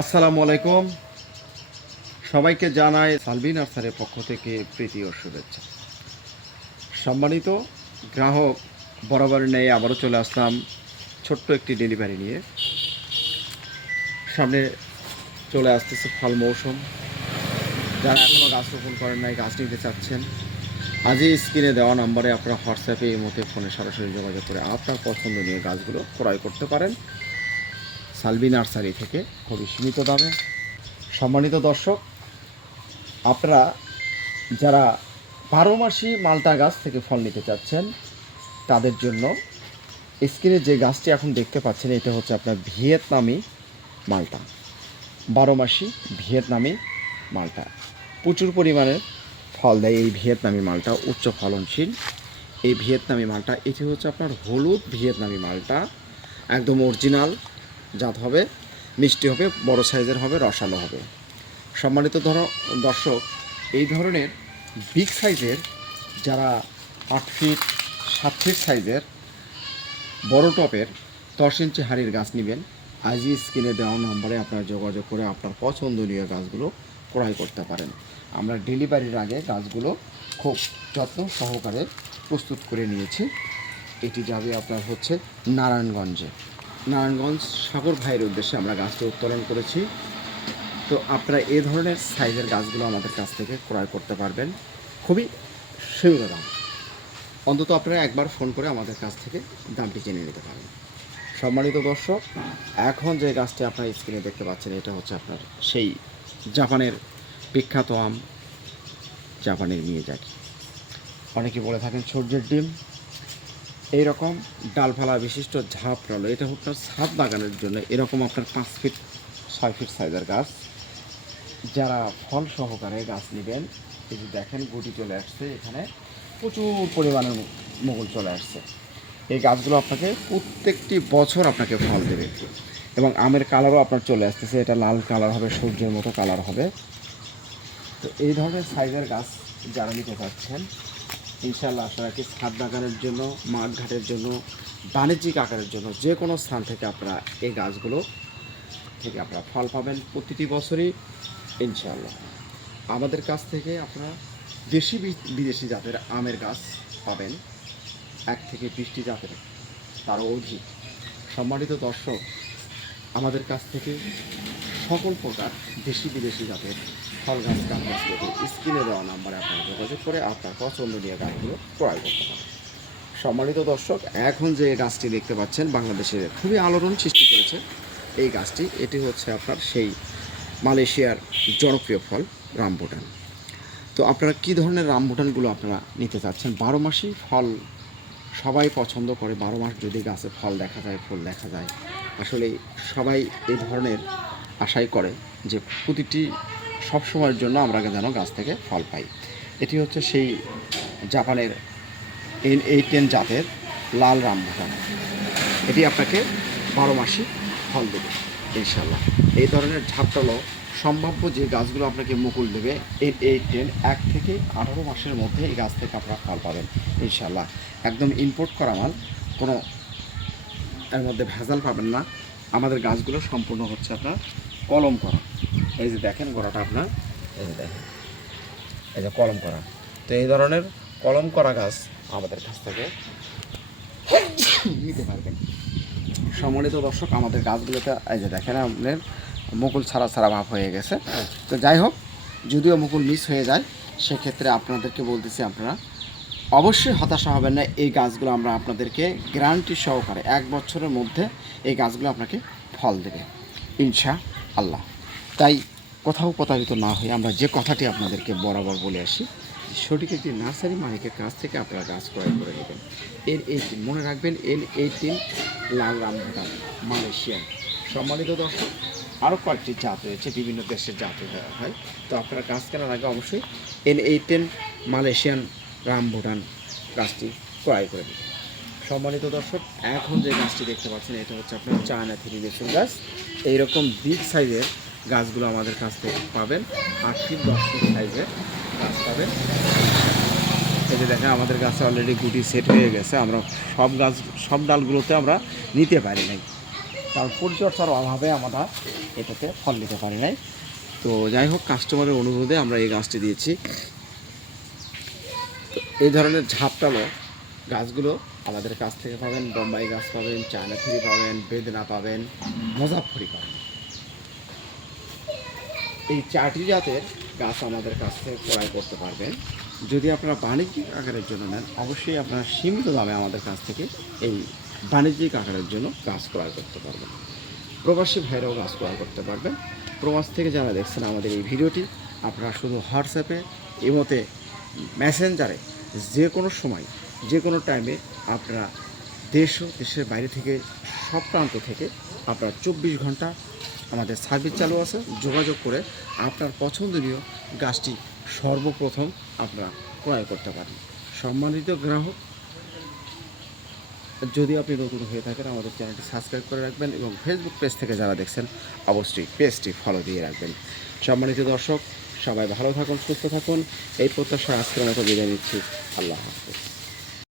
আসসালামু আলাইকুম। সবাইকে জানাই সালভি নার্সারির পক্ষ থেকে প্রীতি ও শুভেচ্ছা। সম্মানিত গ্রাহক, বরাবর নেই আবারও চলে আসলাম ছোট্ট একটি ডেলিভারি নিয়ে। সামনে চলে আসতেছে ফল মৌসুম। যারা এখনও গাছ রোপণ করেন নাই, গাছ নিতে চাচ্ছেন, আজই স্ক্রিনে দেওয়া নম্বরে আপনারা হোয়াটসঅ্যাপে এই মধ্যে ফোনে সরাসরি যোগাযোগ করে আপনার পছন্দনীয় গাছগুলো ক্রয় করতে পারেন সালভি নার্সারি থেকে খুবই সীমিত দামে। সম্মানিত দর্শক, আপনারা যারা 12 মাসি মালটা গাছ থেকে ফল নিতে চাচ্ছেন তাদের জন্য স্ক্রিনে যে গাছটি এখন দেখতে পাচ্ছেন এটা হচ্ছে আপনার ভিয়েতনামি মালটা। 12 মাসি ভিয়েতনামি মালটা প্রচুর পরিমাণে ফল দেয়। এই ভিয়েতনামি মালটা উচ্চ ফলনশীল। এই ভিয়েতনামি মালটা এটি হচ্ছে আপনার হলুদ ভিয়েতনামি মালটা, একদম অরিজিনাল জাত হবে, মিষ্টি হবে, বড় সাইজের হবে, রসালো হবে। সম্মানিত দর্শক, এই ধরনের বিগ সাইজের যারা 8 ফিট 7 ফিট সাইজের বড় টপের 10 ইঞ্চি হাড়ির গাছ নেবেন, আজই স্ক্রিনে দেওয়া নম্বরে আপনারা যোগাযোগ করে আপনার পছন্দনীয় গাছগুলো ক্রয় করতে পারেন। আমরা ডেলিভারির আগে গাছগুলো খুব যত্ন সহকারে প্রস্তুত করে নিয়েছি। এটি যাবে আপনার হচ্ছে নারায়ণগঞ্জ সাগর ভাইয়ের উদ্দেশ্যে আমরা গাছটি উত্তোলন করেছি। তো আপনারা এই ধরনের সাইজের গাছগুলো আমাদের কাছ থেকে ক্রয় করতে পারবেন খুবই সীমিত দাম। অন্তত আপনারা একবার ফোন করে আমাদের কাছ থেকে দামটি জেনে নিতে পারেন। সম্মানিত দর্শক, এখন যে গাছটি আপনারা স্ক্রিনে দেখতে পাচ্ছেন এটা হচ্ছে আপনার সেই জাপানের বিখ্যাত আম, জাপানের মিয়াজাকি। অনেকে বলে থাকেন সূর্যের ডিম। এইরকম ডালপালা বিশিষ্ট ঝাপড়ালো, এটা আপনার ছাদ বাগানের জন্য এরকম আপনার 5 ফিট 6 ফিট সাইজের গাছ। যারা ফল সহকারে গাছ নেবেন, এই যে দেখেন গুটি চলে আসছে, এখানে প্রচুর পরিমাণে মুকুল চলে আসছে। এই গাছগুলো আপনাকে প্রত্যেকটি বছর আপনাকে ফল দেবে এবং আমের কালারও আপনার চলে আসতেছে। এটা লাল কালার হবে, সূর্যের মতো কালার হবে। তো এই ধরনের সাইজের গাছ যারা নিতে পারছেন, ইনশাআল্লাহ আশা রাখি ছাদ বাগানের জন্য, মাঠঘাটের জন্য, বাণিজ্যিক আকারের জন্য যে কোনো স্থান থেকে আপনারা এই গাছগুলো থেকে আপনারা ফল পাবেন প্রতিটি বছরই ইনশাআল্লাহ। আমাদের কাছ থেকে আপনারা দেশি বিদেশি জাতের আমের গাছ পাবেন 1 থেকে 20টি জাতের, তারও অধিক। সম্মানিত দর্শক, আমাদের কাছ থেকে সকল প্রকার দেশি বিদেশি জাতের ফল গাছ কাঠ গাছ পেতে স্ক্রিনে দেওয়া নাম্বারে আপনারা যোগাযোগ করে আপনার পছন্দনীয় গাছগুলো ক্রয় করতে পারেন। সম্মানিত দর্শক, এখন যে গাছটি দেখতে পাচ্ছেন বাংলাদেশে খুবই আলোড়ন সৃষ্টি করেছে এই গাছটি, এটি হচ্ছে আপনার সেই মালয়েশিয়ার জনপ্রিয় ফল রামবুটান। তো আপনারা কী ধরনের রামবুটানগুলো আপনারা নিতে চাচ্ছেন? 12 মাসই ফল সবাই পছন্দ করে। 12 মাস যদি গাছে ফল দেখা যায়, ফুল দেখা যায়, আসলে সবাই এই ধরনের আশাই করে যে প্রতিটি সবসময়ের জন্য আমরা যেন গাছ থেকে ফল পাই। এটি হচ্ছে সেই জাপানের N810 জাতের লাল রামবুটান। এটি আপনাকে 12 মাসই ফল দেবে ইনশাআল্লাহ। এই ধরনের ঝাপটালো সম্ভাব্য যে গাছগুলো আপনাকে মুকুল দেবে N810 1 থেকে 18 মাসের মধ্যে এই গাছ থেকে আপনারা ফল পাবেন ইনশাআল্লাহ। একদম ইম্পোর্ট করা মাল, কোনো এর মধ্যে ভেজাল পাবেন না। আমাদের গাছগুলো সম্পূর্ণ হচ্ছে আপনার কলম করা। এই যে দেখেন গোড়াটা আপনার, এই যে দেখেন, এই যে কলম করা। তো এই ধরনের কলম করা গাছ আমাদের কাছ থেকে নিতে পারবেন। সম্মানিত দর্শক, আমাদের গাছগুলোতে এই যে দেখেন আপনার মুকুল ছাড়া ছাড়া ভাব হয়ে গেছে। তো যাই হোক, যদিও মুকুল মিস হয়ে যায়, সেক্ষেত্রে আপনাদেরকে বলতেছি আপনারা অবশ্যই হতাশা হবেন না। এই গাছগুলো আমরা আপনাদেরকে গ্যারান্টি সহকারে 1 বছরের মধ্যে এই গাছগুলো আপনাকে ফল দেবে ইনশাআল্লাহ। তাই কোথাও প্রতারিত না হয়ে আমরা যে কথাটি আপনাদেরকে বরাবর বলে আসি, সঠিক একটি নার্সারি মালিকের কাছ থেকে আপনারা গাছ ক্রয় করে নেবেন। N810 মনে রাখবেন, N810 লাল রামবুটান মালয়েশিয়ান। সম্মানিত দর্শক, আরও কয়েকটি জাত রয়েছে, বিভিন্ন দেশের জাত হয়। তো আপনারা গাছ কেনার আগে অবশ্যই N810 মালয়েশিয়ান রামবুটান গাছটি ক্রয় করে নেবেন। সম্মানিত দর্শক, এখন যে গাছটি দেখতে পাচ্ছেন এটা হচ্ছে আপনার চায়না থ্রি বেসন গাছ। এইরকম বিগ সাইজের গাছগুলো আমাদের কাছ থেকে পাবেন, 8 ফিট 10 ফিট সাইজের গাছ পাবেন। এই যে দেখেন আমাদের গাছে অলরেডি গুটি সেট হয়ে গেছে। আমরা সব ডালগুলোতে আমরা নিতে পারি নাই, কারণ পরিচর্যার অভাবে আমরা এটাতে ফল নিতে পারি নাই। তো যাই হোক, কাস্টমারের অনুরোধে আমরা এই গাছটি দিয়েছি। তো এই ধরনের ঝাপটালো গাছগুলো আমাদের কাছ থেকে পাবেন। বোম্বাই গাছ পাবেন, চায়না থ্রি পাবেন, বেদনা পাবেন, মুজাফফরি পাবেন। এই 4টি জাতের গাছ আমাদের কাছ থেকে ক্রয় করতে পারবেন। যদি আপনারা বাণিজ্যিক আকারের জন্য নেন, অবশ্যই আপনারা সীমিত দামে আমাদের কাছ থেকে এই বাণিজ্যিক আকারের জন্য গাছ ক্রয় করতে পারবেন। প্রবাসী ভাইরাও গাছ ক্রয় করতে পারবেন। প্রবাস থেকে যারা দেখছেন আমাদের এই ভিডিওটি, আপনারা শুধু হোয়াটসঅ্যাপে, ইমোতে, মেসেঞ্জারে যে কোনো সময়, যে কোনো টাইমে আপনারা দেশ ও দেশের বাইরে থেকে, সব প্রান্ত থেকে আপনারা 24 ঘন্টা আমাদের সার্ভিস চালু আছে। যোগাযোগ করে আপনার পছন্দনীয় গাছটি সর্বপ্রথম আপনারা ক্রয় করতে পারেন। সম্মানিত গ্রাহক, যদি আপনি নতুন হয়ে থাকেন আমাদের চ্যানেলটি সাবস্ক্রাইব করে রাখবেন এবং ফেসবুক পেজ থেকে যারা দেখছেন অবশ্যই পেজটি ফলো দিয়ে রাখবেন। সম্মানিত দর্শক, সবাই ভালো থাকুন, সুস্থ থাকুন, এই প্রত্যাশা আজকের মতো বিদায় নিচ্ছি। আল্লাহ হাফেজ।